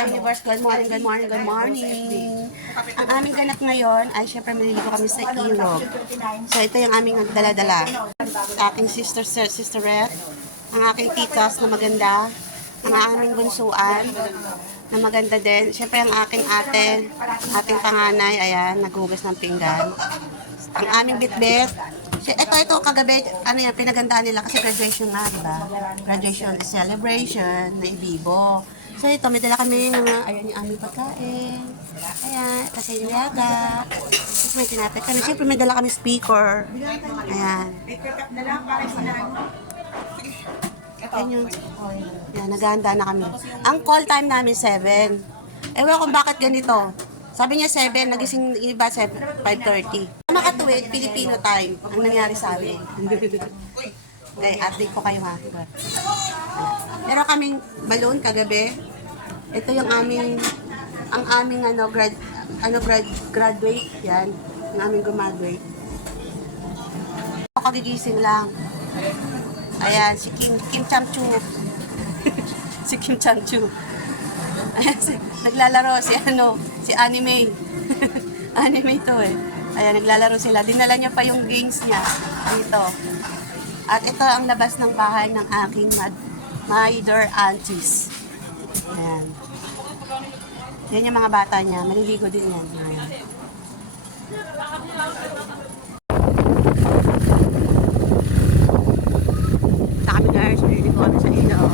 ka-universe, good morning, good morning, good morning. Ang aming ganap ngayon ay syempre maliligo kami sa ilog. So ito yung aming dala-dala. Aking sister Red, ang aking titas na maganda, ang aming bunsuan na maganda din. Syempre ang aking ating panganay, ayan, naghugas ng pinggan. Ang aming bitbit. Ito, kagabi, ano yan, pinagandaan nila kasi graduation na, diba? Graduation celebration na ibibo. So ito, may dala kami mga, ayan yung aming pagkain. Ayan, kasi nilaga. Tapos may tinapit kami. Siyempre may dala kami speaker. Ayan. Ayan yun. Ayan, naghahanda na kami. Ang call time namin 7. Ewan kung bakit ganito. Sabi niya 7, nagising iba 5:30. Makatuwid, Filipino time ang nangyari sa amin. Okay, update ko kayo ha. Meron kaming balloon kagabi. Ito yung aming graduate yan. Ang aming graduate. Kagigising lang. Ayan, si Kim Chamchu. Si Kim Chamchu. Ayan, naglalaro si anime. Anime to eh. Ayan, naglalaro sila. Dinala niya pa yung games niya. Dito. At ito ang labas ng bahay ng aking mother aunties. Ayan. Yan yung mga bata niya. Maliligo din yan. Ayan. Kami guys, maliligo kami sa ilog.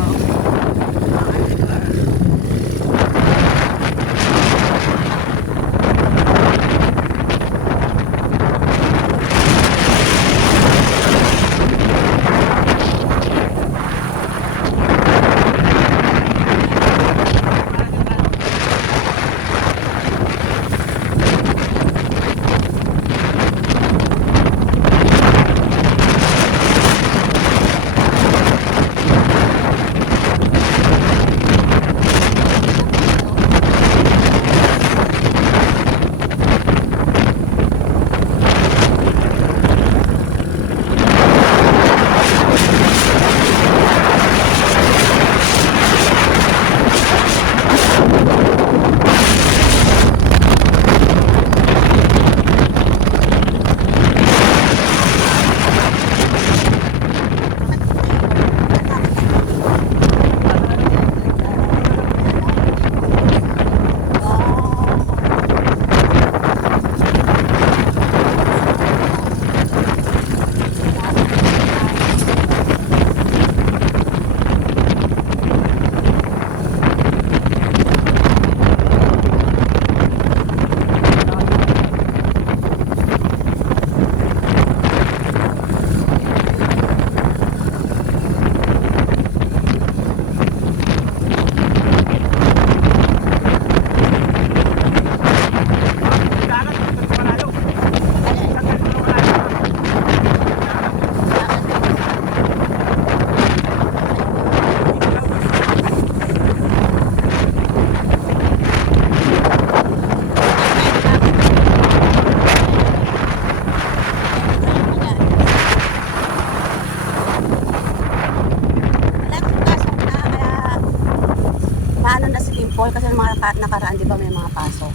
Maano na si Limpol kasi mga nakaraan, di ba may mga pasok.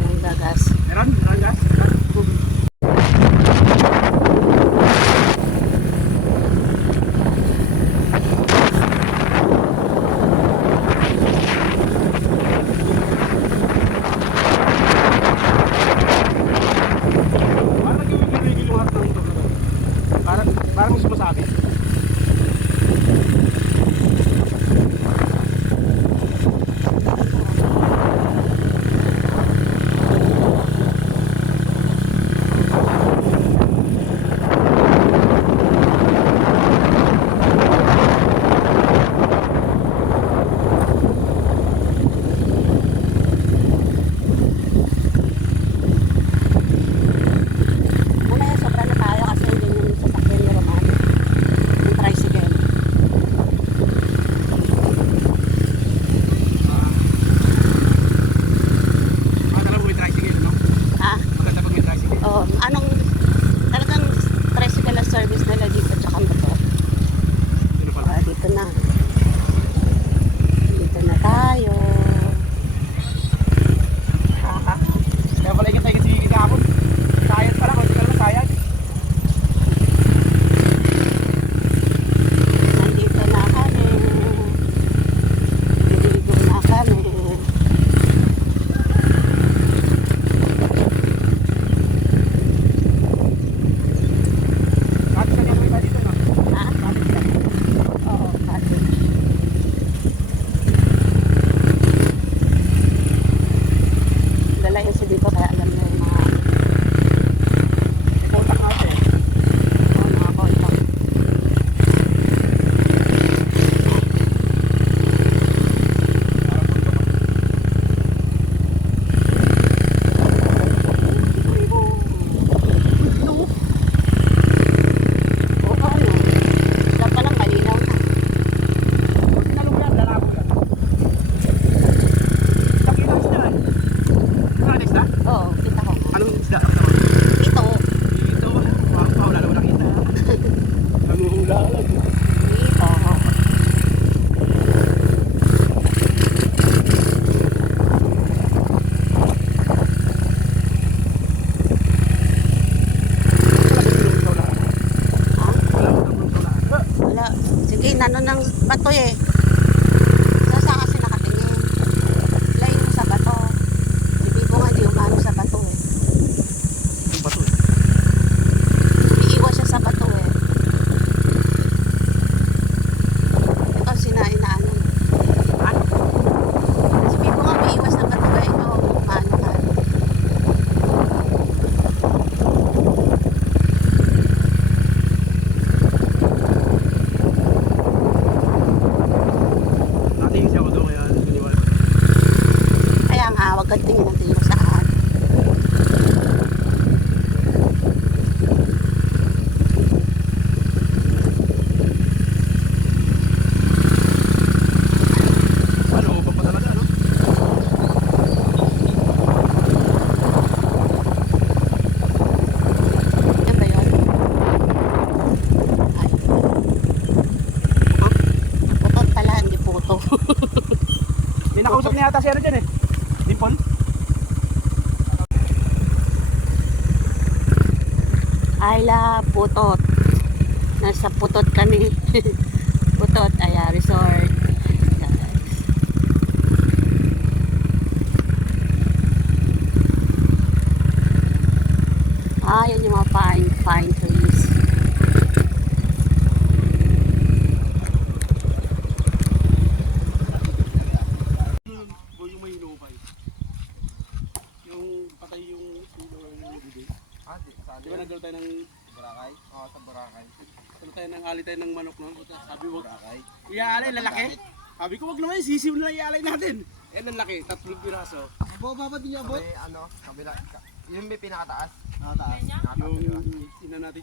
May gagas. Meron gas? Parang sumasabi. Pagtingin natin yung saan. Ano, pa talaga, ano? Yan ba yun? Ay. Ha? Putot pala, hindi puto. May nakausap niya ata si ano dyan eh. Dimple? I love Putot. Nasa Putot kami. Putot, resort. Guys. Yan yung mga pine trees. Yung may hinukay. Yung patay yung bibig. Di ba nagdala tayo ng Boracay? Oo, sa Boracay. Nagdala tayo ng ali tayo ng manok noon. Sabi wag. Iaalay, lalaki. Sabi ko wag naman, sisiw na lang iaalay natin. Lalaki, 3 piraso. Bababa din niya, bot? May kabila. Yung may pinakataas. Yung ina natin